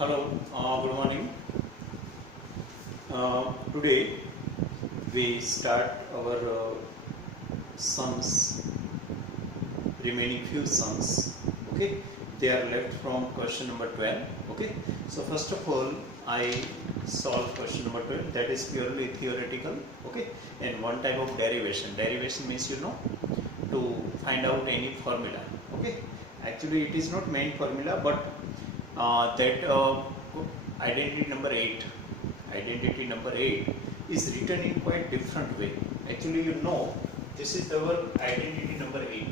Hello, good morning. Today we start our sums, remaining few sums. Okay, they are left from question number 12. Okay, so first of all, I solve question number 12, that is purely theoretical. Okay, and one type of derivation. Derivation means to find out any formula. Okay, actually it is not main formula, but that identity number 8 is written in quite different way. Actually, this is our identity number 8,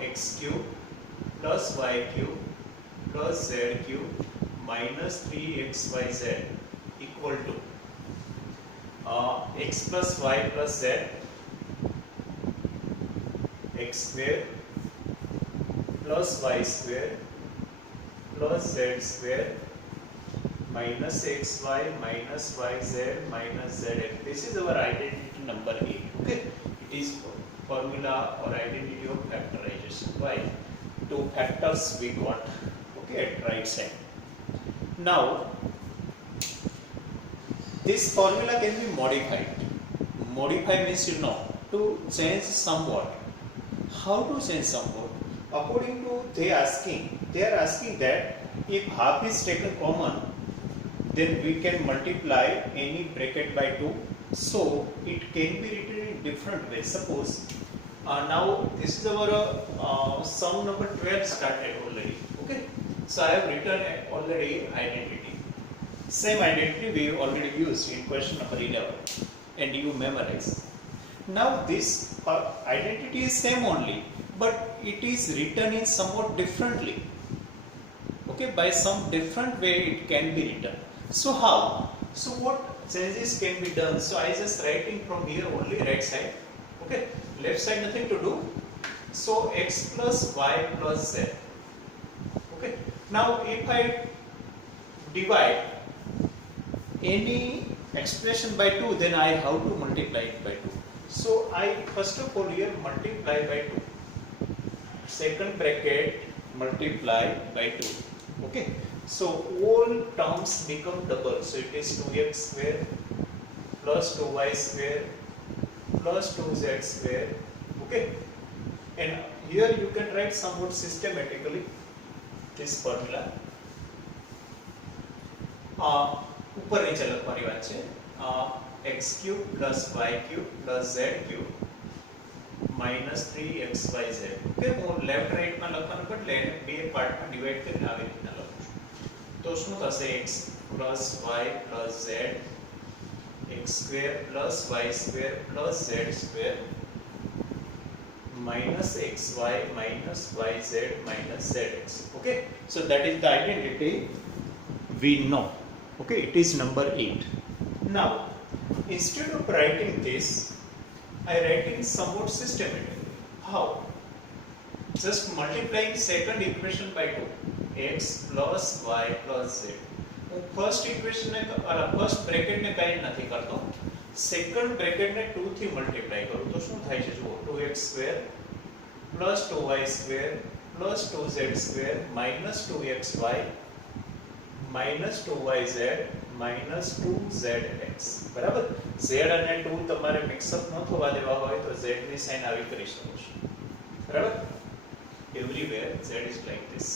x cube plus y cube plus z cube minus 3xyz equal to x plus y plus z, x square plus y square plus z square minus xy minus yz minus zx. This is our identity number 8. Okay, it is formula or identity of factorization. Why? Two factors we got, okay, at right side. Now this formula can be modified. Modify means to change somewhat. How to change somewhat? According to they are asking that if half is taken common, then we can multiply any bracket by 2. So it can be written in different ways. Suppose now this is our sum number 12 started already. Okay, so I have written already identity. Same identity we already used in question number 11, and you memorize. Now this identity is same only, but it is written in somewhat differently. Okay, by some different way it can be written. So how? So what changes can be done? So I just writing from here only right side. Okay, left side nothing to do. So x plus y plus z. Okay, now if I divide any expression by 2, then I have to multiply it by 2. So I first of all here multiply by 2. Second bracket multiply by 2. Okay, so all terms become double. So it is 2x square plus 2y square plus 2z square. Okay, and here you can write somewhat systematically this formula. ऊपर नीचे લખવાની વાત છે. x cube plus y cube plus z cube minus 3xyz. Okay, હું left right માં લખવાનું બદલે બે પાર્ટમાં ડિવાઈડ કરીને આવી રીતના લખું છું. તો શું થશે? x plus y plus z, x square plus y square plus z square minus xy minus yz minus zx. Okay, so that is the identity we know. Okay, it is number 8. Now instead of writing this, I write in somewhat systematically. How? Just multiplying second equation by 2, x plus y plus z. First equation ને first bracket ને કાઈ નથી કરતો, second bracket ને 2 થી multiply કરું તો શું થાય છે? જુઓ, 2x square plus 2y square plus 2z square minus 2xy minus 2yz minus 2zx. બરાબર? z અને 2 તમારે મિક્સઅપ ન થવા દેવા હોય તો z ની સાઇન આવી કરી શકો છો. બરાબર? Everywhere z is like this.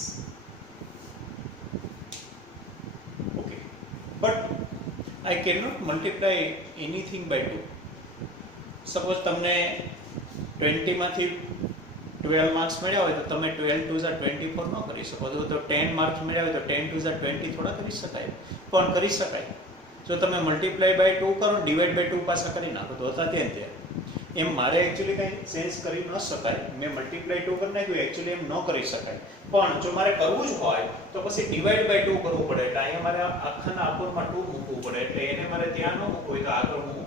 Okay, but I cannot multiply anything by 2. Suppose તમને 20 માંથી 12 માર્ક્સ મળ્યા હોય તો તમે 12 2 24 ન કરી શકો. તો 10 માર્ક્સ મળ્યા હોય તો 10 2 20 થોડા કરી શકાય, પણ કરી શકાય. જો તમે મલ્ટીપ્લાય બાય 2 કરો, ડિવાઈડ બાય 2 પાછા કરી નાખો તો હતા ત્યાં એમ મારે એકચ્યુઅલી કંઈ ચેન્જ કરી ન શકાય. મેં મલ્ટીપ્લાય 2 કરી નાખ્યું, એકચ્યુઅલી એમ ન કરી શકાય. પણ જો મારે કરવું જ હોય તો પછી ડિવાઈડ બાય 2 કરવું પડે. એટલે અહીંયા મારે આખાના અપોરમાં 2 મૂકવું પડે. એટલે એને મારે ત્યાં ન મૂકવું હોય તો આગળ હું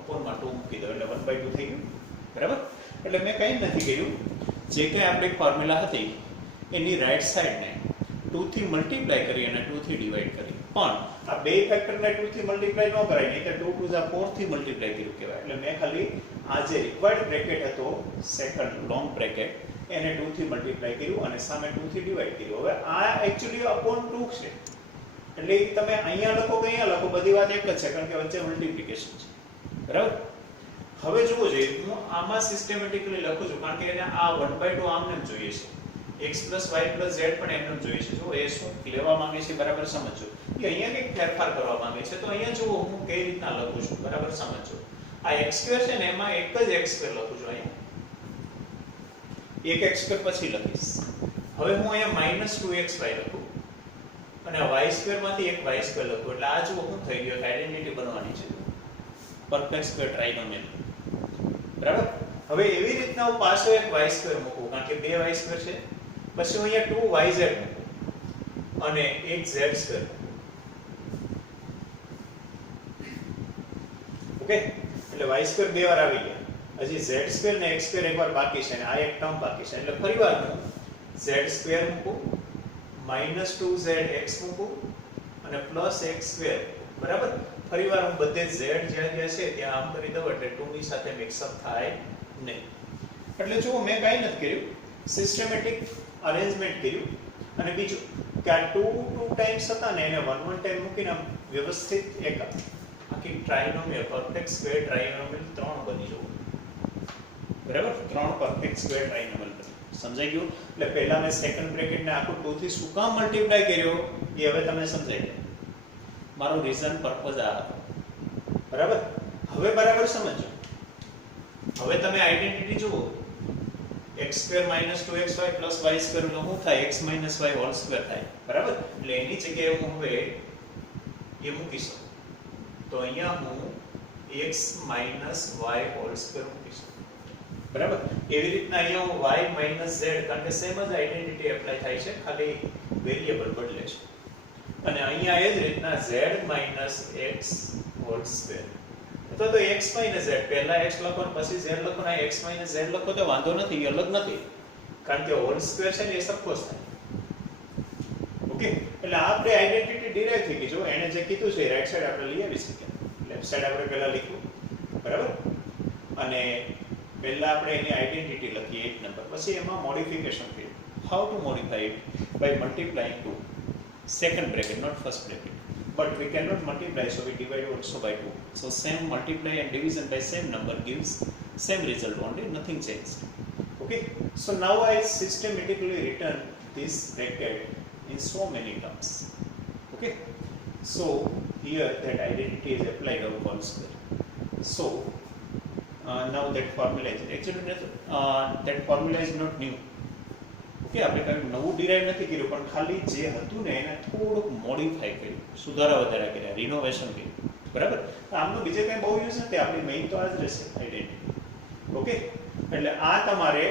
અપોરમાં 2 મૂકી દઉં એટલે 1/2 થઈ ગયું. બરાબર? એટલે મેં કંઈ નથી કર્યું. જે કંઈ આપણી ફોર્મ્યુલા હતી એની રાઈટ સાઈડને 2 થી મલ્ટીપ્લાય કરી અને 2 થી ડિવાઈડ કરી. પણ આ બે ફેક્ટરને 2 થી મલ્ટીપ્લાય ન કરાય, નહીં તો 2 2 4 થી મલ્ટીપ્લાય કર્યું કહેવાય. એટલે મેં ખાલી આ જે રિક્વાયર્ડ બ્રેકેટ હતો સેકન્ડ લોંગ બ્રેકેટ એને 2 થી મલ્ટીપ્લાય કર્યું અને સામે 2 થી ડિવાઈડ કર્યું. હવે આ એકચ્યુઅલી અપોન 2 છે, એટલે તમે અહીંયા લખો કે અહીંયા લખો બધી વાત એક જ છે, કારણ કે વચ્ચે મલ્ટીપ્લિકેશન છે. બરાબર. હવે જુઓ જોઈએ, હું આમાં સિસ્ટમેટિકલી લખું છું, કારણ કે એને આ 1/2 આમને જ જોઈએ છે. x + y + z પણ એમને જ જોઈએ છે. જો એ શું લેવા માંગે છે બરાબર સમજો. કે અહીંયા કંઈક ફેરફાર કરવા માંગે છે, તો અહીંયા જુઓ હું કઈ રીતના લખું છું બરાબર સમજો. આ x2 છે ને એમાં એક જ x2 લખું છું અહીંયા. એક x2 પછી લખીશ. હવે હું અહીંયા -2xy લખું અને y2 માંથી એક y2 લખું. એટલે આ જુઓ શું થઈ ગયું, આઇડેન્ટિટી બનવાની છે. Perfect square trinomial. બરાબર. હવે એવી રીતના હું પાછો એક y2 મૂકું, કારણ કે બે y2 છે. પછી હું અહીંયા 2yz મૂકું અને એક z2. ઓકે, એટલે y2 બે વાર આવી ગયા. હજી z2 ને x2 એકવાર બાકી છે અને આ એક ટર્મ બાકી છે. એટલે ફરીવાર હું z2 મૂકું, -2zx મૂકું અને +x2. બરાબર. ફરીવાર હું બધે z જ્યાં જ્યાં છે ત્યાં આમ કરી દઉં એટલે 2 ની સાથે મિક્સઅપ થાય નહીં. એટલે જો મેં કાંઈ નથી કર્યું, સિસ્ટમેટિક અરેન્જમેન્ટ કર્યું. અને બીજું કે આ 2 ટાઈમ્સ હતા ને એને 1 ટાઈમ મૂકીને વ્યવસ્થિત એક આખી ટ્રાઇનોમિયલ, પરફેક્ટ સ્ક્વેર ટ્રાઇનોમિયલ 3 બની જવું. બરાબર. 3 પરફેક્ટ સ્ક્વેર ટ્રાઇનોમિયલ બની. સમજાઈ ગયું? એટલે પહેલા મેં સેકન્ડ બ્રેકેટને આખું 2 થી શું કામ મલ્ટીપ્લાય કર્યો એ હવે તમને સમજાઈ જાય. મારું રીઝન પર્પઝ આ હતો. બરાબર. હવે બરાબર સમજો. હવે તમે આઇડેન્ટિટી જુઓ, x2 - 2xy + y2 નો શું થાય, x - y હોલ સ્ક્વેર થાય. બરાબર. એટલે એની જગ્યાએ હું હવે એ મૂકી શકું. તો અહીંયા હું x - y હોલ સ્ક્વેર મૂકી શકું. બરાબર. એવી રીતના અહીંયા હું y - z, કારણ કે સેમ જ આઇડેન્ટિટી એપ્લાય થાય છે, ખાલી વેરિયેબલ બદલે છે. અને અહીંયા એ જ રીતના z - x હોલ સ્ક્વેર. અથવા તો x - z, પહેલા x લખો અને પછી z લખો ને x - z લખો તો વાંધો નથી, અલગ નથી, કારણ કે હોલ સ્ક્વેર છે ને એ સરખો જ થાય. ઓકે. એટલે આપણે આઇડેન્ટિટી ડિરાઈવ થઈ ગઈ. જો એને જે કીધું છે રાઈટ સાઈડ આપણે લઈ આવી શકીએ. લેફ્ટ સાઈડ આપણે પહેલા લખ્યું. બરાબર. અને પહેલા આપણે એની આઇડેન્ટિટી લખીએ 1 નંબર, પછી એમાં મોડિફિકેશન કર્યું. How to modify it? By multiplying to second bracket, not first bracket. But we cannot multiply, so we divide also by 2. So same multiply and division by same number gives same result only, nothing changed. Okay. So now I systematically written this bracket in so many terms. Okay. So here that identity is applied on whole square. So now that formula is actually that formula is not new. Okay, આપણે કંઈ નવું derive નથી કર્યું, પણ ખાલી જે હતું ને એને થોડુંક મોડિફાઈ કર્યું, સુધારા વધારા કર્યા, રિનોવેશન કર્યું. બરાબર. આમનો બીજે કંઈ બહુ યુઝ નથી, આપણી મેઇન તો આ જ રહેશે આઈડેન્ટિટી. ઓકે. એટલે આ તમારે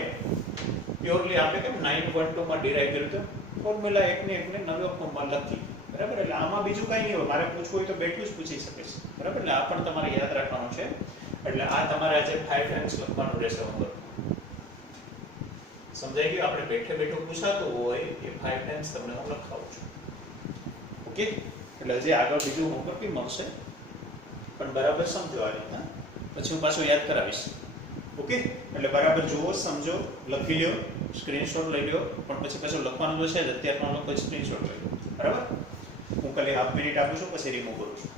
પ્યોરલી આપણે કેમ 9.2 ડિરાઈવ કર્યું તો ફોર્મ્યુલા એકને નવા ફોર્મમાં લખી. બરાબર. એટલે આમાં બીજું કાંઈ નહીં હોય, મારે પૂછવું હોય તો બેઠું જ પૂછી શકે છે. બરાબર. એટલે આ પણ તમારે યાદ રાખવાનું છે. એટલે આ તમારે આજે 5 ટાઈમ્સ લખવાનું રહેશે હોમવર્ક. સમજાઈ ગયું? આપણે બેઠે બેઠું પૂછાતું હોય એ 5 ટાઈમ્સ તમને હું લખાવું છું. ઓકે. એટલે હજી આગળ બીજું હોમવર્ક બી મળશે, પણ બરાબર સમજો આ રીતના, પછી હું પાછો યાદ કરાવીશ. ઓકે. એટલે બરાબર જુઓ, સમજો, લખી લ્યો, સ્ક્રીનશોટ લઈ લ્યો, પણ પછી પાછું લખવાનું તો છે જ, અત્યારના લોકો સ્ક્રીનશોટ લઈ લો. બરાબર. હું ખાલી હાફ મિનિટ આપું છું, પછી રિમૂવ કરું છું.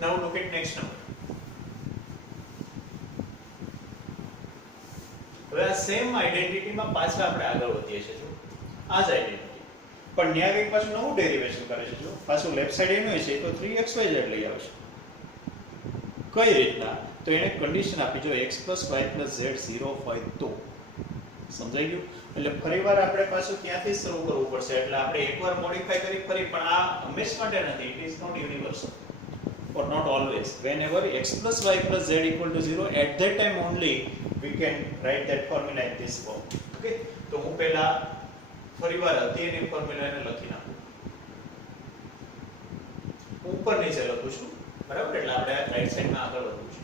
Now look at next number. હવે આ સેમ આઇડેન્ટિટીમાં પાછા આપણે આગળ વધીએ છીએ. જો આ જ આઇડેન્ટિટી, પણ ન્યા કંઈક પાછું નવું ડેરિવેશન કરે છે. જો પાછું લેફ્ટ સાઈડ એનું છે તો 3xyz લઈ આવશે. કઈ રીતના? તો એને કન્ડિશન આપી, જો x + y + z 0 હોય તો. સમજાઈ ગયું? એટલે ફરીવાર આપણે પાછું ક્યાંથી શરૂ કરવું પડશે. એટલે આપણે એકવાર મોડિફાઈ કરી ફરી, પણ આ હંમેશા માટે નથી. It is not universal. Or not always. Whenever x + y + z = 0, at that time only we can write that formula in this form. Okay. તો હું પહેલા ફરીવાર હતી એની ફોર્મ્યુલાને લખી નાખું. ઉપર નીચે લખું છું. બરાબર, એટલે આપણે રાઈટ સાઈડમાં આગળ વધવું છે.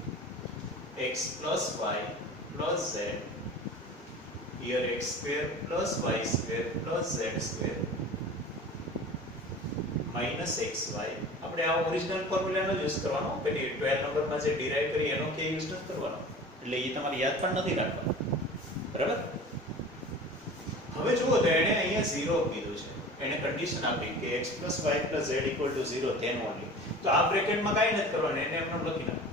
x plus y plus z, here x square plus y square plus z square minus xy. આપણે આ ઓરિજિનલ ફોર્મ્યુલાનો યુઝ કરવાનો, પેલી 12 નંબરમાં જે ડિરાઈવ કરી એનો કે યુઝ નથી કરવાનો, એટલે એ તમારે યાદ પણ નથી રાખવાનું. બરાબર, હવે જુઓ તો એને અહીંયા 0 કીધું છે, એને કન્ડિશન આપી કે x plus y plus z equal to 0 then only. તો આ બ્રેકેટમાં કાંઈ નથી કરવાનું, એને એમને લખી નાખો,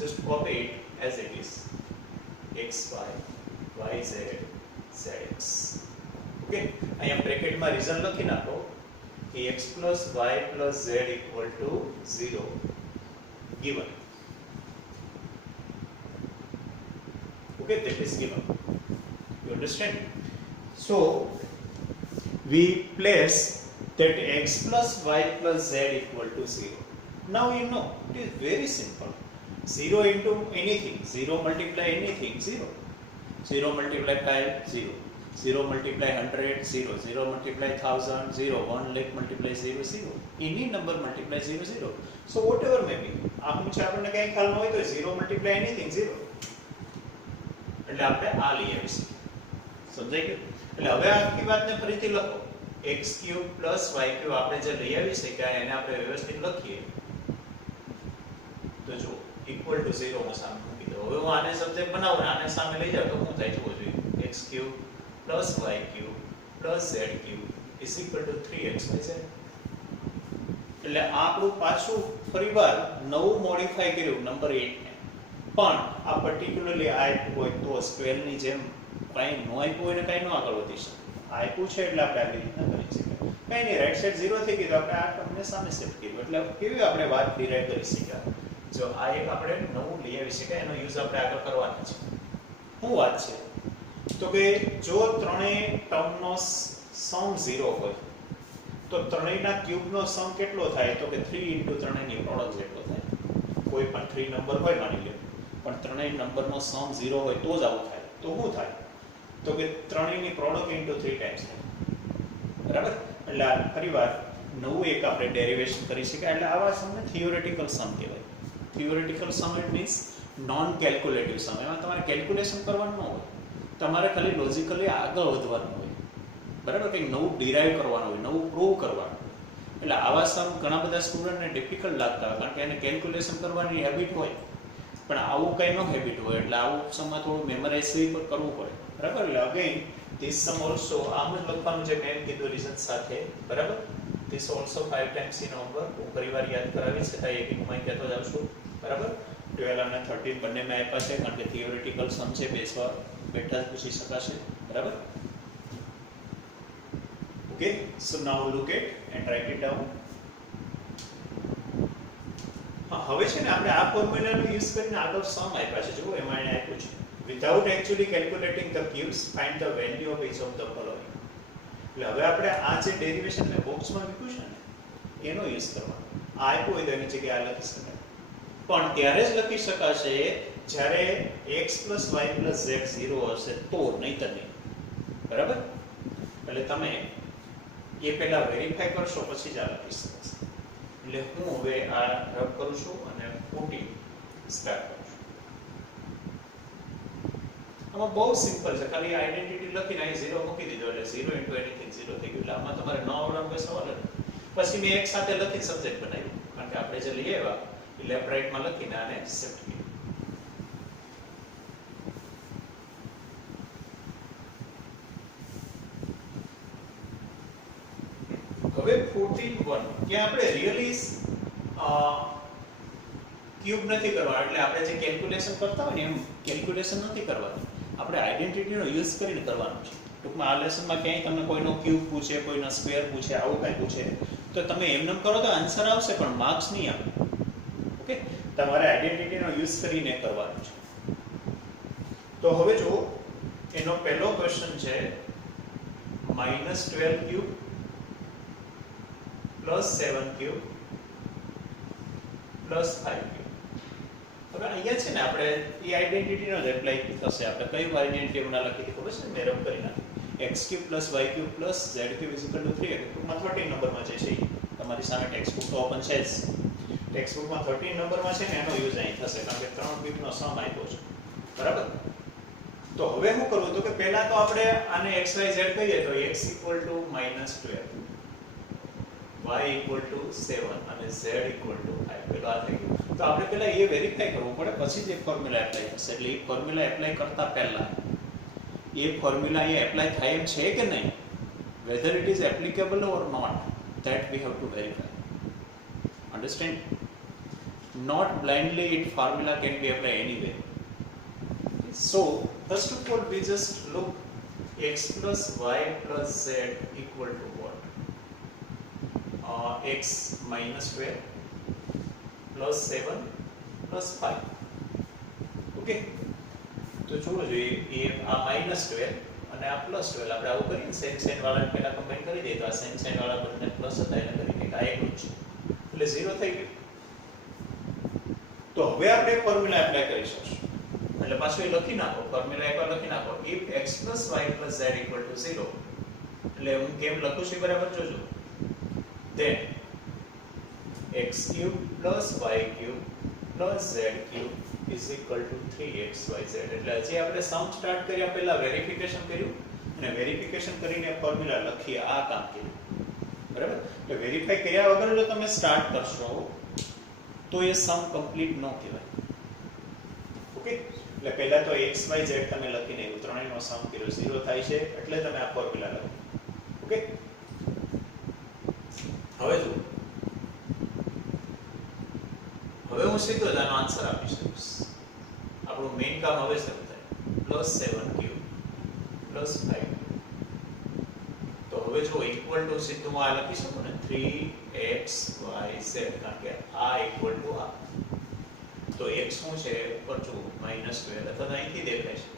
just copy it as it is, xy yz zx. Okay, અહીંયા બ્રેકેટમાં રીઝન લખી નાખો કે x plus y plus z equal to 0 given. Okay, that is given. You understand? So we place that x plus y plus z equal to 0. Now you know it is very simple. 0 into anything, 0 multiply anything, 0. 0 multiply 5, 0. 0 multiply 100, 0. 0 multiply 1000, 0. 1 lakh multiply 0, 0. Any number multiply 0, 0. So whatever may be. આપણે છે આપણને કઈ ખ્યાલ ન હોય તો 0 multiply anything, 0. એટલે આપણે આ લઈ આવીશું. સમજાઈ ગયું? એટલે હવે આખી વાતને ફરીથી લખો. x³ plus y³ આપણે જે લઈ આવી શક્યા એને આપણે વ્યવસ્થિત લખીએ. તો જો equal to 0 હું સામે મૂકી દઉં. હવે હું આને સબ્જેક્ટ બનાવું, આને સામે લઈ જાઉં તો શું થાય જુઓ જોઈએ. x³ plus y³ plus z³ is equal to 3xyz. એટલે આપણું પાછું ફરીવાર નવું મોડિફાઈ કર્યું નંબર 8 ને. પણ આ પર્ટિક્યુલરલી આપ્યું હોય તો સ્ક્વેરની જેમ કાંઈ ન આપ્યું હોય ને કાંઈ ન આગળ વધી શકે. આપ્યું છે એટલે આપણે આવી રીતના કરી શકીએ. કાંઈ નહીં, રાઈટ સાઈડ 0 થઈ ગઈ તો આપણે આ ટર્મને સામે સેટ કર્યું. એટલે કેવી આપણે વાત ડિરાઈવ કરી શક્યા. જો આ એક આપણે નવું લઈ આવી શકાય, એનો યુઝ આપણે આગળ કરવાનો છે. શું વાત છે તો કે જો ત્રણેય ટર્મનો સમ 0 હોય તો ત્રણેયના ક્યુબનો સમ કેટલો થાય તો કે 3 * ત્રણેયની પ્રોડક્ટ જેટલો થાય. કોઈ પણ 3 નંબર હોય માની લો, પણ ત્રણેય નંબરનો સમ 0 હોય તો જ આવું થાય. તો શું થાય તો કે ત્રણેયની પ્રોડક્ટ * 3 ટાઈમ્સ થાય. બરાબર, એટલે ફરીવાર નવું એક આપણે ડેરિવેશન કરી શકાય. એટલે આવા સમને થિયોરેટિકલ સમ કહેવાય. Theoretical sum it means non calculative sum. એમાં તમારે કેલ્ક્યુલેશન કરવાનું ન હોય, તમારે ખાલી લોજિકલી આગળ વધવાનું હોય. બરાબર, કંઈક નવું ડિરાઈવ કરવાનું હોય, નવું પ્રૂવ કરવાનું. એટલે આવા સમ ઘણા બધા સ્ટુડન્ટને ડિફિકલ્ટ લાગતા હોય, કારણ કે એને કેલ્ક્યુલેશન કરવાની હેબિટ હોય, પણ આવું કંઈ ન હેબિટ હોય. એટલે આવું સમમાં થોડું મેમરાઇઝ કરવું પડે. બરાબર, એટલે અગેન ધીસ સમ ઓલ્સો આમ જ લખવાનું છે મેં કીધું રીઝન સાથે. બરાબર, this also 5 times in number. હું પરિવાર યાદ કરાવી છતાં એક એકમાં કહેતો જાઉં છું. બરાબર, 12 અને 13 બંને મેં આપ્યા છે, કારણ કે થિયોરિટિકલ સમ છે, બેસવા બેઠા જ પૂછી શકાશે. બરાબર, okay, so now look at and write it down. હા, હવે છે ને આપણે આ ફોર્મ્યુલાનો યુઝ કરીને આગળ સમ આપ્યા છે. જુઓ એમાં એને આપ્યું છે without actually calculating the cubes find the value of each of the following. એટલે હવે આપણે આ જે ડેરિવેશન ને બોક્સમાં મૂક્યું છે ને એનો યુઝ કરવાનો. આ આપ્યું હોય તો એની જગ્યાએ આ લખી શકાય, પણ ત્યારે જ લખી શકાશે જ્યારે x plus y plus z 0 હશે તો, નહીંતર નહીં. બરાબર, એટલે તમે એ પહેલા વેરીફાઈ કરશો પછી જ આ લખી શકાશે. એટલે હું હવે આ રબ કરું છું અને 14 સ્ટાર્ટ કરું છું. આમાં બહુ સિમ્પલ છે, ખાલી આઈડેન્ટિટી લખીને અહીં 0 મૂકી દીધો એટલે 0 * anything 0 થઈ ગયું. એટલે આમાં તમારે ન આવડે સવાલ જ. પછી મેં એક સાથે લખીને સબ્જેક્ટ બનાવ્યું, કારણ કે આપણે જે લઈ આવ્યા એ લેફ્ટ રાઈટમાં લખીને આને શિફ્ટ કર્યું. હવે 14(1) ત્યાં આપણે રિયલી ક્યુબ નથી કરવાનો. એટલે આપણે જે કેલ્ક્યુલેશન કરતા હોય ને એમ કેલ્ક્યુલેશન નથી કરવાનું, આપણે આઈડેન્ટિટીનો યુઝ કરીને કરવાનું છે. ટૂંકમાં આ લેસનમાં ક્યાંય તમને કોઈનો ક્યુબ પૂછે, કોઈનો સ્ક્વેર પૂછે, આવું કાંઈ પૂછે તો તમે એમને કરો તો આન્સર આવશે પણ માર્ક્સ નહીં આવે. ઓકે, તમારે આઈડેન્ટિટીનો યુઝ કરીને કરવાનું છે. તો હવે જો એનો પહેલો ક્વેશ્ચન છે -12³ +7³ +5³. હવે અહીંયા છે ને આપણે એ આઈડેન્ટિટીનો જ એપ્લાય થશે. આપણે કઈ આઈડેન્ટિટી હમણાં લખી હતી ખબર છે ને, મેં રબ કરી નાખી. x³ + y³ + z³ = 3. ટૂંકમાં 13 નંબરમાં જે છે તમારી સામે ટેક્સ્ટ બુક તો ઓપન છે જ. ટેક્સ્ટ બુકમાં 13 નંબરમાં છે ને એનો યુઝ અહીં થશે કારણ કે 3 બીટનો સમ આપ્યો છે બરાબર. તો હવે શું કરવું તો કે પહેલા તો આપણે આને x y z કહીએ તો x = -12 y = 7 અને z = 5 પેલા આ થઈ ગયું. તો આપણે પહેલા એ વેરીફાઈ કરવું પડે પછી જ એક ફોર્મ્યુલા એપ્લાય થશે. એટલે એ ફોર્મ્યુલા એપ્લાય કરતા પહેલા એ ફોર્મ્યુલા એ એપ્લાય થાય એમ છે કે નહીં, whether it is applicable or not, that we have to verify. Understand? Not blindly it formula can be applied anyway. So first of all we just look x plus y plus z equal to what? X minus 12 plus 7 plus 5. Okay. તો જોવો જોઈએ એ આ -12 અને આ +12 આપણે આવું કરીએ same sign વાળાને પહેલા કમ્બાઈન કરી દઈએ તો આ સેમ સાઇન વાળા બંને પ્લસ હતા એને કરીને આ એકલું જ છે એટલે 0 થઈ ગયું. તો હવે આપણે ફોર્મ્યુલા એપ્લાય કરી શકશું. એટલે પાછું એ લખી નાખો ફોર્મ્યુલા એકવાર લખી નાખો if x + y + z = 0 એટલે હું કેમ લખું છું બરાબર જોજો. then x³ + y³ + z³ is equal to 3xyz. એટલે હજી આપણે સમ સ્ટાર્ટ કર્યા પહેલા વેરિફિકેશન કર્યું અને વેરિફિકેશન કરીને ફોર્મ્યુલા લખી આ કામ કર્યું બરાબર. એટલે વેરીફાઈ કર્યા વગર જો તમે સ્ટાર્ટ કરશો તો એ સમ કમ્પ્લીટ ન કહેવાય. ઓકે. એટલે પહેલા તો xyz તમે લખીને એવું ત્રણેયનો સમ કર્યો 0 થાય છે એટલે તમે આ ફોર્મ્યુલા લખો. ઓકે. હવે જો હવે હું સીધો જ આનો આન્સર આપી શકીશ. આપણું મેઇન કામ હવે શરૂ થાય +7³ + 5. તો હવે જો ઇક્વલ ટુ સીધું આ લખી શકું ને 3xyz કારણ કે આ ઇક્વલ ટુ આ. તો x શું છે ઉપર જો -12 અથવા અહીંથી દેખાય છે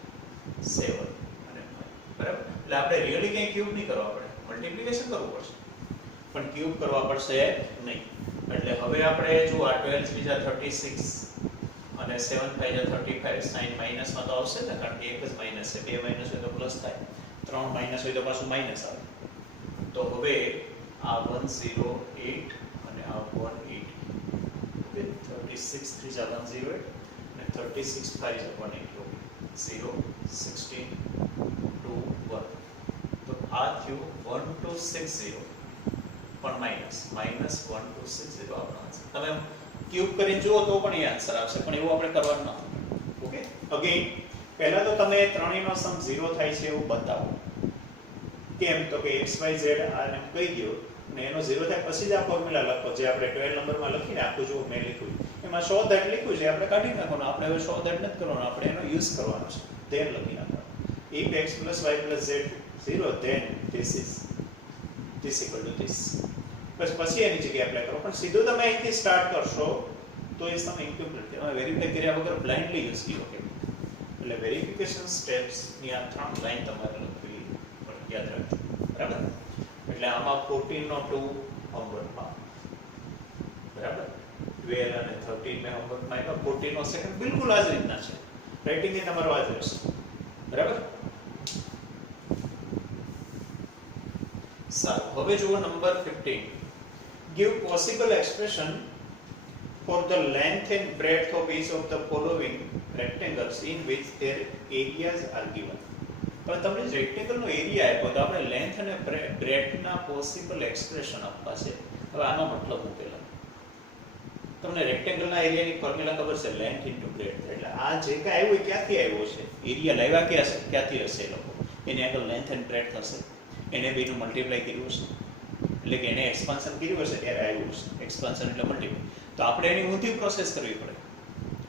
7 અને 5 બરાબર. એટલે આપણે રિયલી કંઈ ક્યુબ નહીં કરવા પડે, મલ્ટીપ્લિકેશન કરવું પડશે પણ ક્યુબ કરવા પડશે નહીં. એટલે હવે આપણે જો આ 12 બીજા 36 અને 7 × 5 = 35 સાઇન માઈનસમાં તો આવશે ને કારણ કે એક જ માઈનસ છે, બે માઈનસ હોય તો પ્લસ થાય, ત્રણ માઈનસ હોય તો પાછું માઈનસ આવે. તો હવે આ 108 અને આ 180 ઓકે 36 × 3 = 108 અને 36 × 5 = 180 0 16 2 1. તો આ થયું 1260 પણ -1260 આપણો આન્સર. તમે ક્યુબ કરીને જુઓ તો પણ એ આન્સર આવશે પણ એવું આપણે કરવાનું નથી. ઓકે. અગેન પહેલા તો તમે ત્રણેયનો સમ 0 થાય છે એવું બતાવો. કેમ તો કે xyz આને કહી દો અને એનો 0 થાય પછી જ આ ફોર્મ્યુલા લખો જે આપણે 12 નંબરમાં લખીને આખું જો મેં લખ્યું એમાં show that લખ્યું છે આપણે કાઢી નાખવાનું. આપણે હવે show that નથી કરવાનું, આપણે એનો યુઝ કરવાનો છે. then લખી નાખવાનું if x + y + z 0 then this equal to this. પછી એની જગ્યાએ એપ્લાય કરો પણ સીધું તમે અહીંથી સ્ટાર્ટ કરશો તો એ સમ ઇન્કમ્પ્લીટ થાય. તમે વેરીફાઈ કર્યા વગર બ્લાઇન્ડલી યુઝ કર્યો કે એટલે વેરિફિકેશન સ્ટેપ્સ ની આ 3 લાઈન તમારે લખવી પડે, યાદ રાખજો બરાબર. એટલે આમાં 14 નો 2 હોમવર્કમાં બરાબર 12 અને 13 મેં હોમવર્કમાં આપ્યા, 14 નો સેકન્ડ બિલકુલ આ જ રીતના છે. રાઇટિંગ એ તમારો આ જ રહેશે બરાબર. સારું. હવે જુઓ number 15. Give possible expression for the length and breadth of each of the following rectangles in which their areas are given. પણ તમને રેક્ટેંગલનો એરિયા આપ્યો તો આપણે લેન્થ અને બ્રેડથના પોસિબલ એક્સપ્રેશન આપવા છે. હવે આનો મતલબ હું પહેલા તમને રેક્ટેંગલના એરિયાની ફોર્મ્યુલા ખબર છે લેન્થ ઇન્ટુ બ્રેડથ. એટલે આ જે કાંઈ આવ્યું એ ક્યાંથી આવ્યો છે, એરિયા લાવ્યા ક્યાંથી હશે એ લોકો, એની આગળ લેન્થ એન્ડ બ્રેડથ હશે, એને બેનું મલ્ટીપ્લાય કર્યું હશે એટલે કે એને એક્સપાન્શન કર્યું હશે ત્યારે આવ્યું હશે. એક્સપાન્શન એટલે મલ્ટીપ્લાય. તો આપણે એની ઊંધી પ્રોસેસ કરવી પડે.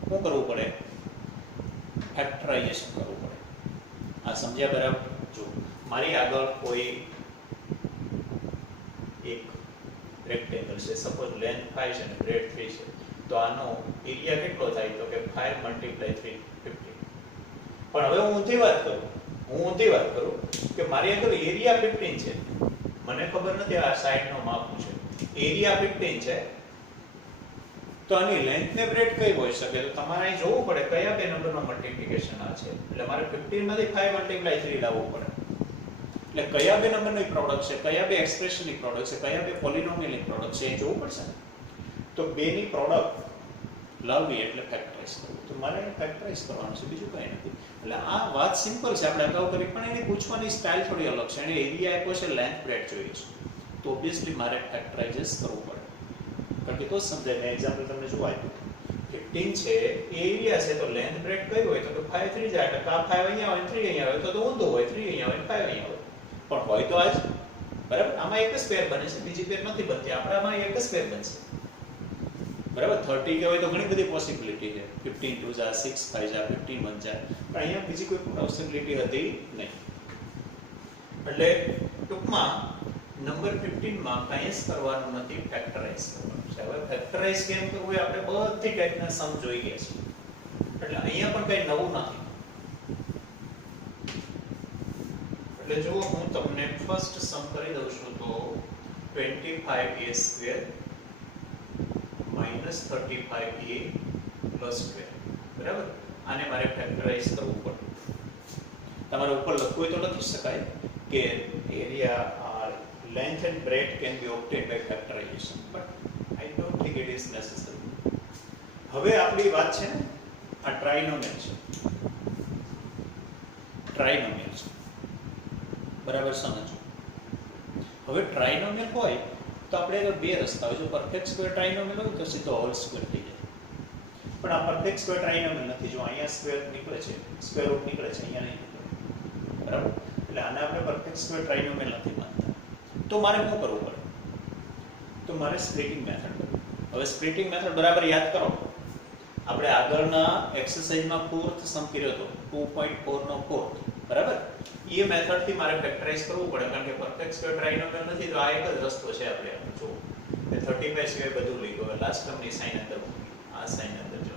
શું કરવું પડે? ફેક્ટરાઇઝેશન કરવું પડે. આ સમજ્યા બરાબર? જો મારી આગળ કોઈ એક રેક્ટેંગલ છે, સપોઝ લેન્થ 5 છે અને બ્રેડથ 3 છે, તો આનો એરિયા કેટલો થાય તો કે 5 × 3 50. પણ હવે હું ઊંધી વાત કરું કે મારી આગળ એરિયા 15 છે, મને ખબર નથી આ સાઈડનો માપ શું છે, એરિયા 15 છે તો આની લેન્થ ને બ્રેડથ કઈ હોઈ શકે? તો તમારે અહીં જોવું પડે કયા બે નંબરનો મલ્ટીપ્લિકેશન આ છે. એટલે મારે 15 માંથી 5 × 3 લાવવું પડે. એટલે કયા બે નંબરની પ્રોડક્ટ છે, કયા બે એક્સપ્રેશનની પ્રોડક્ટ છે, કયા બે પોલિનોમિયલની પ્રોડક્ટ છે એ જોવું પડશે ને. તો બેની પ્રોડક્ટ લાવવી એટલે ફેક્ટરાઇઝ કરવું. તો મારે એને ફેક્ટરાઇઝ કરવાનું છે, બીજું કંઈ નથી. એટલે આ વાત સિમ્પલ છે, આપણે અગાઉ કરી, પણ એની પૂછવાની સ્ટાઇલ થોડી અલગ છે. એને એરિયા આપ્યો છે, લેન્થ બ્રેડ જોઈએ છે, તો ઓબ્વિયસલી મારે ફેક્ટરાઇઝ કરવું પડે, કારણ કે તો જ સમજાય. મેં એક્ઝામ્પલ તમને જોવા આપ્યું 15 છે, એરિયા છે, તો લેન્થ બ્રેડ કઈ હોય તો 5 3 જાય, એટલે કા 5 અહીંયા હોય 3 અહીંયા હોય, તો ઊંધો હોય 3 અહીંયા હોય 5 અહીંયા હોય, પણ હોય તો આજ બરાબર. આમાં એક જ પેર બને છે, બીજી પેર નથી બનતી. આપણે આમાં એક જ પેર બનશે બરાબર. 30 કે હોય તો ઘણી બધી પોસિબિલિટી છે, 15 2 જા 6 5 જા 15 1 જા, પણ અહીંયા બીજી કોઈ પોસિબિલિટી હતી નહીં. એટલે ટૂંકમાં નંબર 15 માં કંઈ જ કરવાનું નથી, ફેક્ટરાઇઝ કરવાનું છે. હવે ફેક્ટરાઇઝ કેમ કરવું એ આપણે બધી ટાઈપના સમ જોઈ ગયા છે, એટલે અહીંયા પણ કંઈ નવું નથી. એટલે જો હું તમને ફર્સ્ટ સમ કરી દઉં છું તો 25a square -35a plus square, બરાબર. આને મારે ફેક્ટરાઇઝ કરવું પડે. તમારે ઉપર લખવું હોય તો લખી શકાય કે area length and breadth can be obtained by factorization, but I don't think it is necessary. હવે આપણી વાત છે ને આ ટ્રાઇનોમિયલ છે, ટ્રાઇનોમિયલ છે, બરાબર સમજો. હવે ટ્રાઇનોમિયલ હોય તો આપણે બે રસ્તા હોય. જો પરફેક્ટ સ્ક્વેર ટ્રાઇનોમિયલ હોય તો સીધો હોલ સ્ક્વેર થઈ જાય, પણ આ પરફેક્ટ સ્ક્વેર ટ્રાઇનોમિયલ નથી. જો અહીંયા સ્ક્વેર નીકળે છે, સ્ક્વેર રૂટ નીકળે છે, અહીંયા નહીં નીકળે, બરાબર. એટલે આને આપણે પરફેક્ટ સ્ક્વેર ટ્રાઇનોમિયલ નથી માનતા. તો મારે શું કરવું પડે? તો મારે સ્પ્લિટિંગ મેથડ કરવી. હવે સ્પ્લિટિંગ મેથડ બરાબર યાદ કરો. આપણે આગળના એક્સરસાઇઝમાં ફોર્થ સમ કર્યો હતો 2.4 નો ફોર્થ, બરાબર. એ મેથડથી મારે ફેક્ટરાઇઝ કરવું પડે, કારણ કે પરફેક્ટ સ્ક્વેર ટ્રાઇનોમિયલ નથી. તો આ એક જ રસ્તો છે. આપણે જો 35 સિવાય બધું લઈ ગયો, લાસ્ટ ટર્મની સાઈન અંદર મૂકી, આ સાઈન અંદર જો,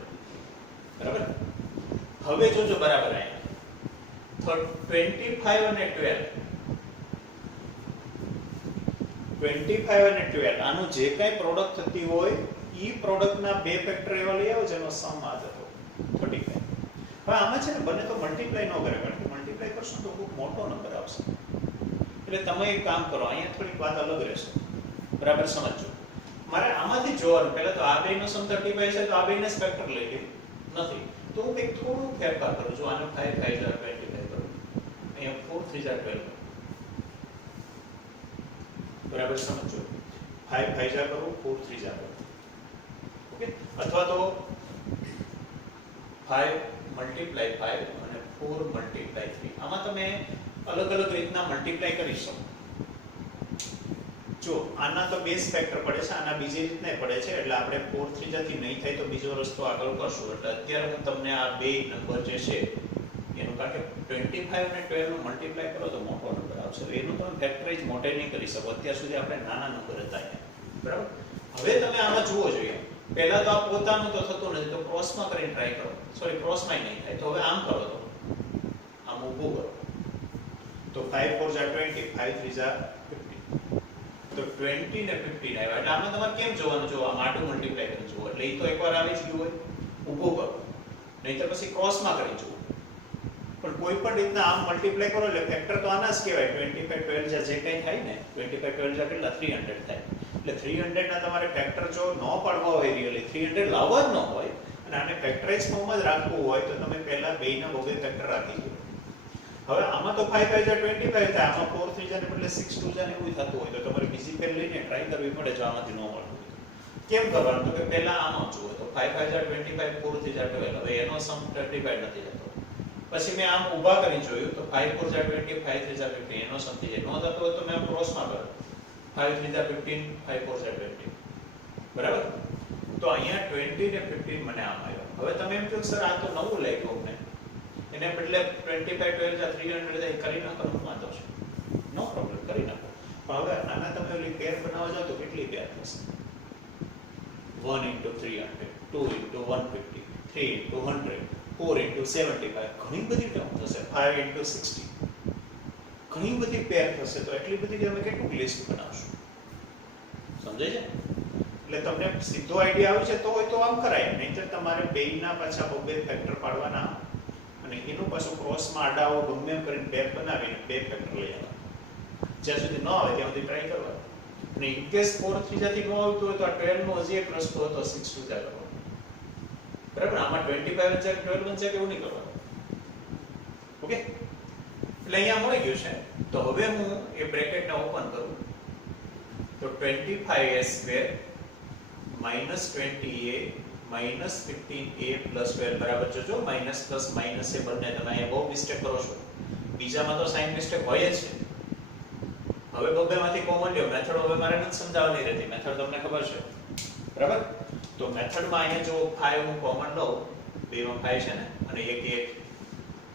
બરાબર. હવે જોજો બરાબર અહીંયા 25 અને 12 અને 12 આનું જે કાંઈ પ્રોડક્ટ થતી હોય એ પ્રોડક્ટના બે ફેક્ટર એવા લઈ આવો જેનો સમ આ થતો 35. હવે આમાં છે ને બને તો મલ્ટીપ્લાય ન કરે, કારણ કે મલ્ટીપ્લાય કરશો તો ખૂબ મોટો નંબર આવશે. એટલે તમે એક કામ કરો, અહીંયા થોડીક વાત અલગ રહેશે, બરાબર સમજો. મારે આમાંથી જોવાનું, પહેલા તો આ બેનો સમ 35 છે, તો આ બેને ફેક્ટર લઈ લે નથી, તો હું કંઈક થોડું ફેરફાર કરું છું. આનો 5 5 જા 25 કરું, અહીંયા 4 3 જા 12, બરાબર સમજો. 5 5 જા કરું, 4 3 જા કરું, ઓકે. અથવા તો 5 મલ્ટીપ્લાય 5 અને 4 મલ્ટીપ્લાય 3, આમાં તમે અલગ અલગ રીતના મલ્ટીપ્લાય કરી શકો. જો આના તો બેઝ ફેક્ટર પડે છે, આના બીજી રીતના પડે છે, એટલે આપણે 4 3 જાથી નહીં થાય તો બીજો રસ્તો આગળ કરશું. એટલે અત્યારે હું તમને આ બે નંબર જે છે એનું, કારણ કે 25 અને 12 નું મલ્ટીપ્લાય કરો તો મોટો નંબર આવશે, એનું તમે ફેક્ટરાઇઝ મોટે નહીં કરી શકો. અત્યાર સુધી આપણે નાના નંબર હતા અહીંયા, બરાબર. હવે તમે આમાં જુઓ જોઈએ, પહેલા તો આ પોતાનું તો થતું નથી, તો ક્રોસમાં કરીને ટ્રાય કરો. સોરી, ક્રોસમાં નહીં થાય, તો હવે આમ કરો, તો આમ ઊભું કરો, તો 5 4 જા 20, 5 3 જા 50, તો 20 ને 15 આવ્યા. એટલે આમાં તમારે કેમ જોવાનું? જો આમ આટલું મલ્ટીપ્લાય કરીને જુઓ, એટલે એ તો એકવાર આવી જ ગયું હોય, ઊભું કરો, નહીંતર પછી ક્રોસમાં કરી જુઓ. પણ કોઈ પણ રીતના આમ મલ્ટીપ્લાય કરો એટલે ફેક્ટર તો આના જ કહેવાય. 25 12 જા જે કંઈ થાય ને, 25 12 જા કેટલા 300 થાય. એટલે 300 ના તમારે ફેક્ટર જો ન પાડવા હોય, રિયલી 300 લાવવા જ ન હોય અને આને ફેક્ટરાઇઝ ફોર્મમાં જ રાખવું હોય, તો તમે પહેલા બેયના બબે ફેક્ટર રાખી દો. હવે આમાં તો 5 5 જા 25 થાય, આમાં 4 3 જા ને બદલે 6 2 જા ને એવું થતું હોય, તો તમારે બીજી પેર લઈને ટ્રાય કરવી પડે જો આમાંથી ન મળતું હોય. કેમ કરવાનું? તો કે પહેલા આમાં જુઓ, તો 5 5 જા 25, 4 3 જા 12, હવે એનો સમ 35 નથી થતો. પછી મેં આમ ઊભા કરી જોયું, તો 5 4 જા 20, 5 3 જા 50, એનો સમ થઈ જાય. ન થતો હોય તો મેં ક્રોસમાં કર્યો, 5 3 જા 15, 5 4 જા 20, બરાબર. તો અહીંયા 20 ને 15 મને આમ આવ્યો. હવે તમે એમ કહો સર આ તો નવું લાગ્યું અમને, એને બદલે 25 12 જા 300 જાય કરી નાખો, હું વાંધો છે, નો પ્રોબ્લેમ, કરી નાખો. પણ હવે આના તમે ઓલી પેર બનાવવા જાઓ તો કેટલી પેર થશે? 1 * 300, 2 * 150, 3 * 100, 4 * 75, ઘણી બધી ટર્મ થશે. 5 * 60, ઘણી બધી પેર થશે. તો એટલી બધી તમે કેટલું લિસ્ટ બનાવશો? સમજાય છે? એટલે તમને સીધો આઈડિયા આવે છે તો હોય તો આમ કરાય, નહીંતર તમારે બેયના પાછા બબે ફેક્ટર પાડવાના અને એનું પાછું ક્રોસમાં આડાઓ ગમે એમ કરીને પેર બનાવીને બે ફેક્ટર લઈ આવવાના. જ્યાં સુધી ન આવે ત્યાં સુધી ટ્રાય કરવાનો. અને ઇન કેસ 4 ત્રીજાથી ન આવતું હોય તો આ 12 નો હજી એક રસ્તો હતો 6 ત્રીજા કરવાનો. બરાબર, આમાં 25 બનશે કે 12 બનશે કે એવું નહીં કરવાનું. ઓકે, એટલે અહીંયા મળી ગયું છે. તો હવે હું એ બ્રેકેટને ઓપન કરું તો 25a² minus 20a minus 15a plus 12 બરાબર. જોજો માઇનસ પ્લસ માઇનસ એ બંને તમે અહીંયા બહુ મિસ્ટેક કરો છો. બીજામાં તો સાઇન મિસ્ટેક હોય જ છે. હવે બબ્બેમાંથી કોમન લ્યો. મેથડ હવે મારે નથી સમજાવવાની રહેતી, મેથડ તમને ખબર છે. બરાબર, તો મેથડમાં અહીંયા જો 5 હું કોમન લઉં, બેમાં 5 છે ને અને એક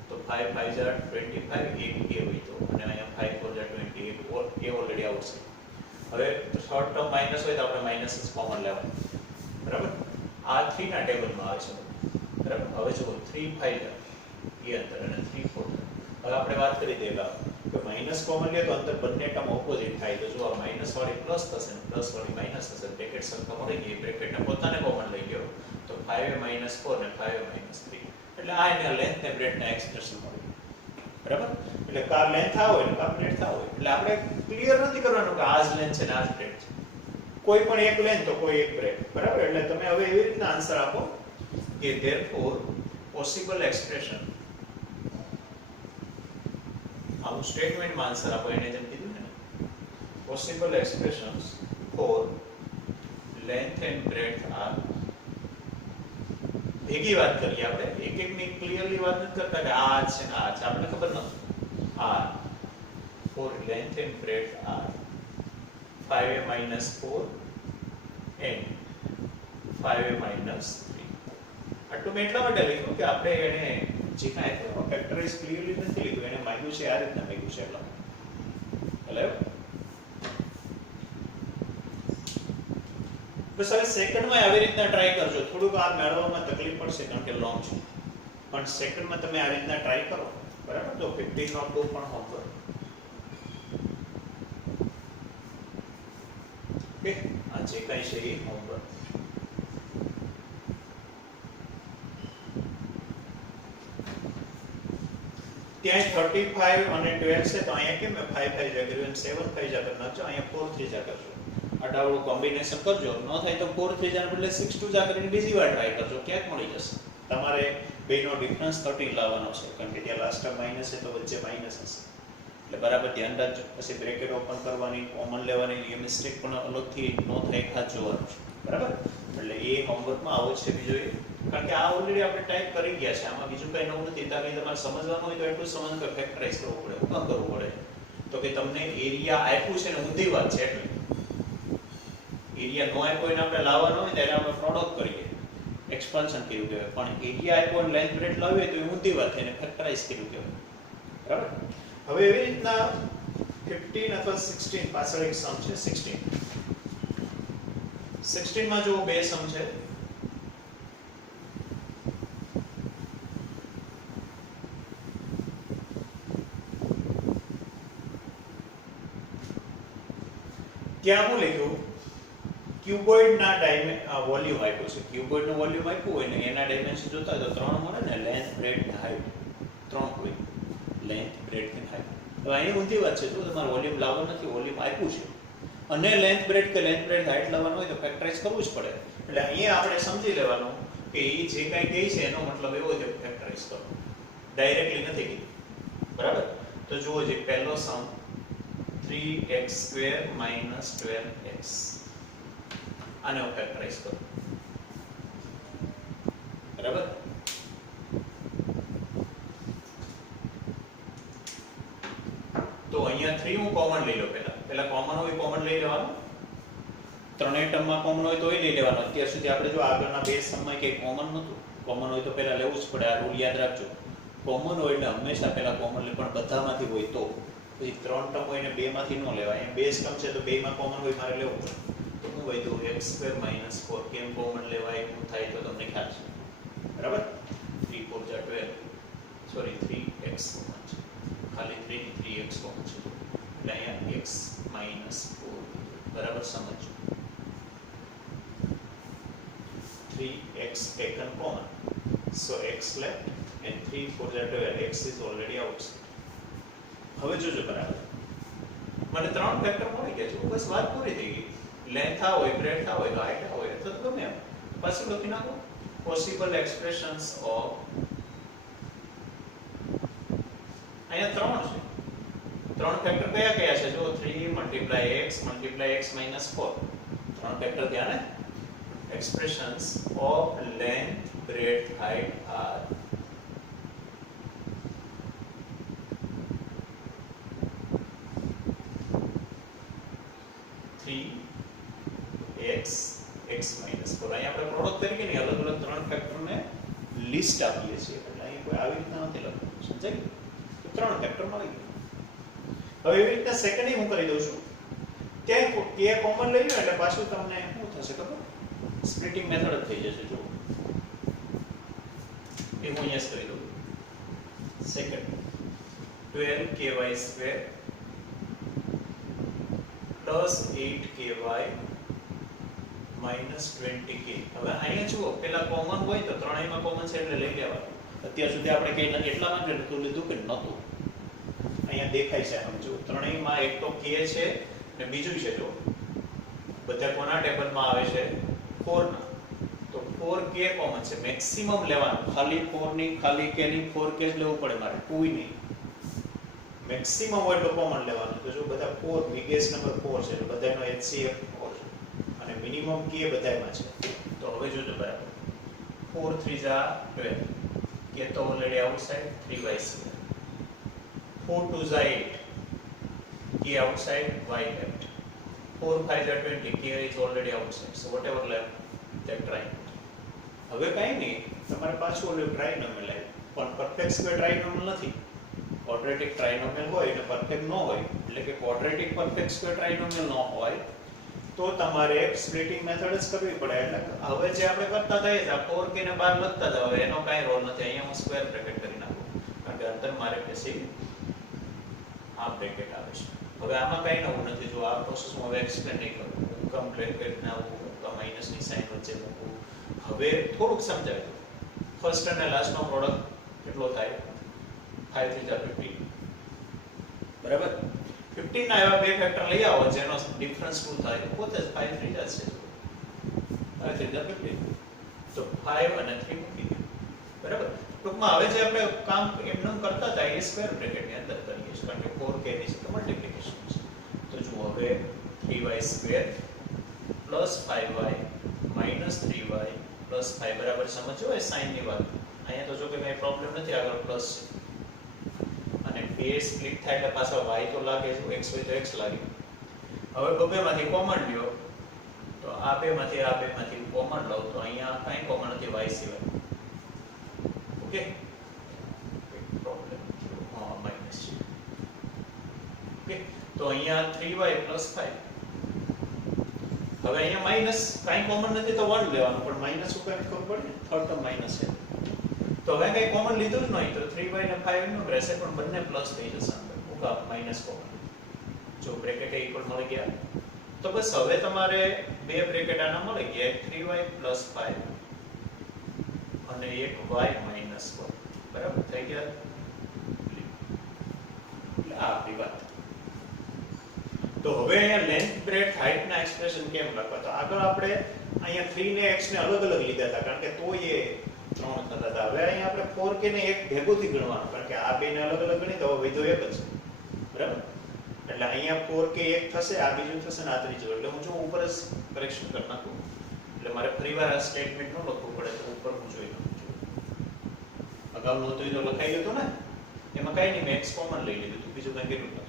તો 5 5 જા 25 એક એ હોય તો અને અહીંયા 5 4 જા 20 એ ઓલરેડી આઉટ છે. હવે શોર્ટ ટર્મ માઈનસ હોય તો આપણે માઈનસ જ કોમન લેવાનું. બરાબર, આ 3 ના ટેબલમાં આવે છે. બરાબર, હવે જો 3 5 જા એ અંતર અને 3 4 હવે આપણે વાત કરી દેલા કે માઈનસ કોમન લે તો અંતર બંને ટર્મ ઓપોઝિટ થાય. તો જો આ માઈનસ વાળી પ્લસ થશે ને પ્લસ વાળી માઈનસ થશે. બ્રેકેટ સરખા મળી ગઈ, બ્રેકેટને પોતાને કોમન લઈ ગયો તો 5a - 4 ને 5a - 3 એટલે આ એના લેન્થ ને બ્રેડથ ના એક્સપ્રેશન મળી. બરાબર, એટલે કાર લેન્થ આ હોય ને કાર બ્રેડથ આ હોય. એટલે આપણે ક્લિયર નથી કરવાનું કે આ જ લેન્થ છે ને આ જ બ્રેડથ છે. કોઈ પણ એક લેન્થ તો કોઈ એક બ્રેડથ. બરાબર, એટલે તમે હવે એવી રીતના આન્સર આપો કે therefore possible expression આવું સ્ટેટમેન્ટમાં આન્સર આપો એને જેમ કીધું ને possible expressions for length and breadth are ભેગી વાત કરીએ આપણે. એક એક ની ક્લિયરલી વાત નથી કરતા કે આ છે ને આ છે, આપણે ખબર નથી. આ for length and breadth are 5a - 4 and 5a - 3. આટલું મેં એટલા માટે લખ્યું કે આપણે એને જે કાંઈ તો ફેક્ટરાઇઝ ક્લિયરલી નથી લીધું, એને માંગ્યું છે આ રીતના માંગ્યું છે એટલા. હેલો, તો સર સેકન્ડમાં આવી રીતના ટ્રાય કરજો. થોડુંક આ મેળવવામાં તકલીફ પડશે કારણ કે લોંગ છે, પણ સેકન્ડમાં તમે આ રીતના ટ્રાય કરો. બરાબર, તો 15 નોટ 2 પણ હોમવર્ક. ઓકે, આ જે કાંઈ છે એ હોમવર્ક. ત્યાં 35 અને 12 છે તો અહીંયા કેમ મેં 5 5 જા કર્યું અને 7 5 જા કરી નાખજો. અહીંયા 4 3 જા કરજો. આડાવડું કોમ્બિનેશન કરજો. ન થાય તો 4 3 જા બદલે 6 2 જા કરીને બીજી વાર ટ્રાય કરજો, ક્યાંક મળી જશે. તમારે બેનો ડિફરન્સ 13 લાવવાનો છે કારણ કે ત્યાં લાસ્ટ ટર્મ માઈનસ છે તો વચ્ચે માઈનસ હશે. એટલે બરાબર ધ્યાન રાખજો. પછી બ્રેકેટ ઓપન કરવાની, કોમન લેવાની, એ મિસ્ટેક પણ અલગથી ન થાય ખાસ જોવાનું છે. બરાબર, એટલે એ હોમવર્કમાં આવો છે. બીજો એ કારણ કે આ ઓલરેડી આપણે ટાઈપ કરી ગયા છે, આમાં બીજું કંઈ નવું નથી. ત્યાં તમારે સમજવાનું હોય તો એટલું સમજ કે ફેક્ટરાઇઝ કરવું પડે. શું કરવું પડે તો કે તમને એરિયા આપ્યું છે ને ઊંધી વાત છે. એટલે એરિયા નો આપ્યો એને આપણે લાવવાનો હોય ત્યારે આપણે પ્રોડક્ટ કરીએ, એક્સપાન્શન કર્યું કહેવાય. પણ એરિયા આપ્યો અને લેન્થ બ્રેડથ લાવીએ તો એ ઊંધી વાત છે, એને ફેક્ટરાઇઝ કર્યું કહેવાય. બરાબર, હવે એવી રીતના 15 અથવા 16 પાછળ એક સમ છે. 16 માં જો બે સમ છે. ત્યાં હું લખ્યું ક્યુબોઇડ ના વોલ્યુમ આપ્યું છે. ક્યુબોઇડ નું વોલ્યુમ આપ્યું હોય ને એના ડાયમેન્શન જોતા હોય તો 3 મળે ને, લેન્થ બ્રેડથ ને હાઈટ 3 હોય. લેન્થ બ્રેડથ ને હાઈટ. હવે અહીં ઊંધી વાત છે. જો તમારે વોલ્યુમ લાવવું નથી, વોલ્યુમ આપ્યું છે અને લેન્થ બ્રેડથ કે લેન્થ બ્રેડથ હાઈટ લાવવાનું હોય તો ફેક્ટરાઇઝ કરવું જ પડે. એટલે અહીંયા આપણે સમજી લેવાનું કે એ જે કાંઈ કહે છે એનો મતલબ એવો છે ફેક્ટરાઇઝ કરો, ડાયરેક્ટલી નથી કીધું. બરાબર, તો જુઓ જે પહેલો સમ 3x² - 12x આને હું ફેક્ટરાઇઝ કરું. બરાબર, તો અહીંયા 3 હું કોમન લઈ લઉં. પહેલા કોમન હોય કોમન લઈ લેવાનું. ત્રણેય ટર્મમાં કોમન હોય તો એ લઈ લેવાનું. અત્યાર સુધી આપણે જો આગળના બે સમમાં કંઈ કોમન નહોતું. કોમન હોય તો પહેલા લેવું જ પડે. આ રૂલ યાદ રાખજો. કોમન હોય એટલે હંમેશા પહેલા કોમન લે, પણ બધામાંથી હોય તો. પછી 3 ટર્મ હોય ને 2 માંથી ન લેવાય. અહીંયા 2 ટર્મ છે તો 2 માં કોમન હોય મારે લેવું પડે. તો હું વધ્યું x² - 4 કેમ કોમન લેવાય શું થાય તો તમને ખ્યાલ છે. બરાબર, 3 4 જા 12 સોરી 3x કોમન છે, ખાલી 3 ની 3x કોમન છે એટલે અહીંયા x - 4. બરાબર, સમજો 3x taken common, so x left and 3 4 જા 12, x is already outside. હવે જોજો બરાબર મને 3 ફેક્ટર મળી ગયા છે, બસ વાત પૂરી થઈ ગઈ. લેન્થ આ હોય, બ્રેડથ આ હોય, હાઈટ આ હોય, તો ગમે એમ પાછું લખી નાખો. પોસિબલ એક્સપ્રેશન્સ ઓફ, અહીંયા 3 છે. 3 ફેક્ટર કયા કયા છે જો 3 × x - 4. 3 ફેક્ટર ધ્યાન ને. expressions of length, breadth, height are 3x, x - 4. અહીંયા આપણે પ્રોડક્ટ તરીકે ની અલગ અલગ 3 ફેક્ટર ને લિસ્ટ આપીએ છીએ, એટલે અહીં કોઈ આવી રીતના નથી લખવું, સમજાય? તો 3 ફેક્ટર મળી ગયા. હવે એવી રીતના સેકન્ડ હું કરી દઉં છું. ત્યાં કે કોમન લઈ લો એટલે પાછું તમને શું થશે ખબર? સ્પ્લિટિંગ મેથડ જ થઈ જશે. જો એ હું અહીંયા કરી દઉં. Second 12ky² plus 8ky minus 20k. હવે અહીંયા જુઓ પેલા કોમન હોય તો ત્રણેયમાં કોમન છે એટલે લઈ લેવાનું. અત્યાર સુધી આપણે કઈ એટલામાં જ લીધું કે નહોતું. અહીંયા દેખાય છે આમ જો ત્રણેયમાં એક તો k છે ને બીજું છે જો બધા કોના ટેબલમાં આવે છે 4 ના. તો 4k કોમન છે, મેક્સિમમ લેવાનું. ખાલી 4 ની ખાલી k ની 4k જ લેવું પડે મારે, 2 નહીં. મેક્સિમમ હોય તો કોમન લેવાનું. તો જો બધા 4 બિગેસ્ટ નંબર 4 છે એટલે બધાનો HCF 4 છે અને મિનિમમ k બધાયમાં છે. તો હવે જોજો બરાબર 4 3 જા 12, k તો ઓલરેડી આઉટસાઇડ 3y². 4 2 જા 8, k outside, y left. 4 5 જા 20, k is already outside. So whatever left, that triangle. હવે કાઈ નહીં, તમારે પાછું ઓલું ટ્રાઇનોમિયલ આવે. પણ પરફેક્ટ સ્ક્વેર ટ્રાઇનોમિયલ નથી. ક્વોડ્રેટિક ટ્રાઇનોમિયલ હોય અને પરફેક્ટ ન હોય, એટલે કે ક્વોડ્રેટિક પરફેક્ટ સ્ક્વેર ટ્રાઇનોમિયલ ન હોય તો તમારે સ્પ્લિટિંગ મેથડ જ કરવી પડે. એટલે હવે જે આપણે કરતા થઈએ છે 4k ને 12 લખતા જાવ, એનો કાઈ રોલ નથી. અહીંયા હું સ્ક્વેર બ્રેકેટ કરી નાખું કારણ કે અંતર મારે બેસી આ બ્રેકેટ આવે છે. હવે આમાં કાઈ નવું નથી. જો આ પ્રોસેસ હું હવે એક્સપ્લેન નહીં કરું, કમ બ્રેકેટ ના હું માઈનસ ની સાઈન વચ્ચે મૂકું. હવે થોડુંક સમજાવી દઉં. ફર્સ્ટ અને લાસ્ટ નો પ્રોડક્ટ કેટલો થાય? 5 3 જા 15. બરાબર? 15 ના એવા બે ફેક્ટર લઈ આવો જેનો ડિફરન્સ 2 થાય. પોતે જ 5 3 જા છે. 5 3 જા 15. તો 5 અને 3 મૂકી દો. બરાબર? ટૂંકમાં હવે જે આપણે કામ એમનું કરતા હતા એ સ્ક્વેર બ્રેકેટની અંદર કરીએ છીએ કારણ કે 4k ની છે તો મલ્ટીપ્લિકેશન છે. તો જુઓ હવે 3y² plus 5y minus 3y plus 5 બરાબર સમજો એ સાઈન ની વાત. અહીંયા તો જો કે કઈ પ્રોબ્લેમ નથી, આગળ પ્લસ છે અને બે સ્પ્લિટ થાય એટલે પાછા y તો લાગે છે, x હોય તો x લાગે. હવે બબેમાંથી કોમન લ્યો તો આ બેમાંથી કોમન લો તો અહીંયા કાઈ કોમન નથી y સિવાય. ઓકે, પ્રોબ્લેમ હા માઈનસ છે. ઓકે, તો અહીંયા 3y 5. હવે અહીંયા માઈનસ કાઈ કોમન નથી તો 1 લેવાનું, પણ માઈનસ ઉપર ખબર પડે ને, થર્ડ ટર્મ માઈનસ છે. તો હવે કઈ કોમન લીધું જ નહીં તો 3y ને 5 નો રહેશે, પણ બંને પ્લસ થઈ જશે અંદર. Oka minus common. જો બ્રેકેટ ઇક્વલ મળી ગયા તો બસ હવે તમારે બે બ્રેકેટ આના મળી ગયા, એક 3y 5 અને એક y માઈનસ 1. બરાબર થઈ ગયા? એટલે આ આપણી વાત. તો હવે અહીંયા લેન્થ બ્રેડથ હાઈટ ના એક્સપ્રેશન કેમ લખવા? તો આગળ આપણે અહીંયા 3 ને x ને અલગ અલગ લીધા હતા કારણ કે તો એ 3 થતા હતા. હવે અહીંયા આપણે 4k ને એક ભેગુંથી ગણવાનું કારણ કે આ બે ને અલગ અલગ ગણી તો વધ્યો એક જ છે. બરાબર? એટલે અહીંયા 4k એક થશે, આ બીજું થશે ને આ ત્રીજું. એટલે હું જો ઉપર જ કરેક્શન કરી નાખું એટલે મારે ફરીવાર આ સ્ટેટમેન્ટ નો લખવું પડે તો ઉપર હું જોઈ લઉં છું. અગાઉ નહોતું તો લખાઈ ગયું ને, એમાં કાઈ નહીં, મેં x કોમન લઈ લીધું હતું, બીજું કંઈ કર્યું નહોતું.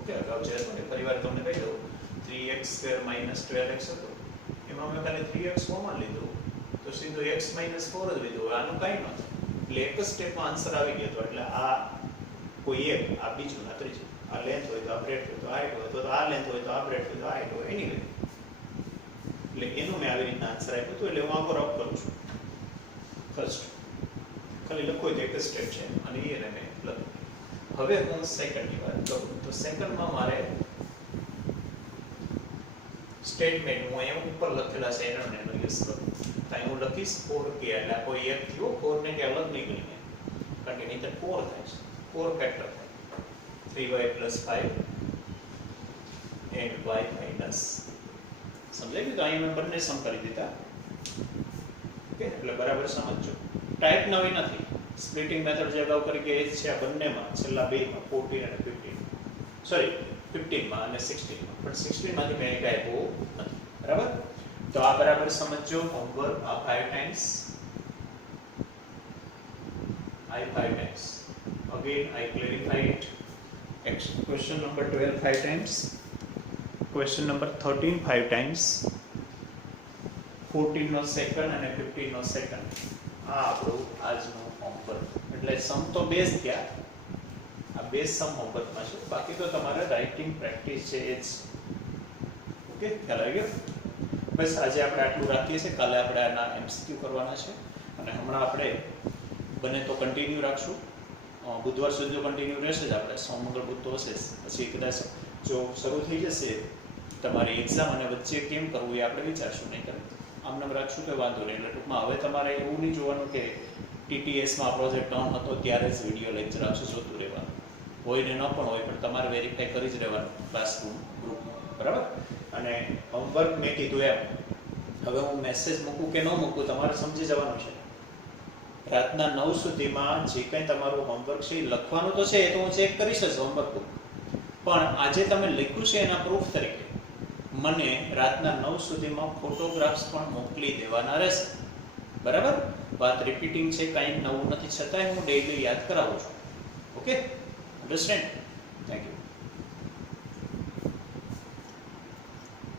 ઓકે, અગાઉ જે હતું ફરીવાર તમને કહી દઉં 3x² - 12x હતું, એમાં મેં ખાલી 3x કોમન લીધું તો સીધું x - 4 જ લીધું. આનું કાઈ નહોતું એટલે એક જ સ્ટેપમાં આન્સર આવી ગયો હતો. એટલે આ કોઈ એક, આ બીજું, આ ત્રીજું, આ લેન્થ હોય તો આ બ્રેડથ હોય તો હાઈટ હોય તો આ લેન્થ હોય તો આ બ્રેડથ હોય તો હાઈટ હોય, એની એટલે એનું મેં આવી રીતના આન્સર આપ્યું હતું. એટલે હું આખો રફ કરું છું. ફર્સ્ટ ખાલી લખો તો એક જ સ્ટેપ છે અને એને મેં લખ્યું. હવે હું સેકન્ડની વાત કરું તો સેકન્ડમાં મારે સ્ટેટમેન્ટ હું અહીંયા ઉપર લખેલા છે એનો યુઝ કરું. ત્યાં હું લખીશ 4k એટલે કોઈ એક થયો, 4 ને કે અલગ નહીં ગણીએ કારણ કે નહીં તો 4 થાય છે, 4 ફેક્ટર થાય. 3y + 5 and y minus. સમજાઈ ગયું? તો અહીં મેં બંને સમ કરી દીધા. ઓકે, એટલે બરાબર સમજજો. ટાઈપ નવી નથી. સ્પ્લિટિંગ મેથડ જે અગાઉ કરી કે એ જ છે આ બંનેમાં, છેલ્લા બેમાં 14 અને 15. સોરી 15 માં અને 16 માં. પણ 16 માંથી મેં એક આપ્યો નથી. બરાબર? તો આ બરાબર સમજજો. હોમવર્ક આ 5 times I 5 times. Again, I clarify it. Question number 12 5 times. Question number 13 5 times. 14 no second અને 15 નો સેકન્ડ. આ આપણું આજનું હોમવર્ક. એટલે સમ તો બેઝ થયા. આ બેઝ સમ હોમવર્કમાં છે. બાકી તો તમારે રાઇટિંગ પ્રેક્ટિસ છે એ જ. ઓકે, ખ્યાલ આવી ગયો? બસ આજે આપણે આટલું રાખીએ છીએ. કાલે આપણે આના MCQ કરવાના છે. અને હમણાં આપણે બને તો કન્ટિન્યુ રાખશું. બુધવાર સુધી કન્ટિન્યુ રહેશે જ આપણે. સોમ મંગળ બુધ તો હશે જ. પછી કદાચ જો શરૂ થઈ જશે તમારી એક્ઝામ અને વચ્ચે કેમ કરવું એ આપણે વિચારશું. નહીં કરે આમને રાખશું કે વાંધો નહીં. એટલે ટૂંકમાં હવે તમારે એવું નહીં જોવાનું કે TTSમાં પ્રોજેક્ટ ઓન હતો ત્યારે જ વિડીયો લેક્ચર આપશે જોતું રહેવાનું. હોય ને ન પણ હોય પણ તમારે વેરીફાઈ કરી જ રહેવાનું ક્લાસરૂમ ગ્રુપમાં. બરાબર? અને હોમવર્ક મેં કીધું એમ હવે હું મેસેજ મૂકું કે ન મૂકું તમારે સમજી જવાનું છે. રાતના 9 સુધીમાં જે કંઈ તમારું હોમવર્ક છે એ લખવાનું તો છે, એ તો હું ચેક કરીશ જ હોમવર્ક બુક. પણ આજે તમે લખ્યું છે એના પ્રૂફ તરીકે મને રાતના 9 સુધીમાં ફોટોગ્રાફ્સ પણ મોકલી દેવાના રહેશે. બરાબર? વાત રિપીટિંગ છે, કાંઈ નવું નથી, છતાંય હું ડેઈલી યાદ કરાવું છું. Okay, understand?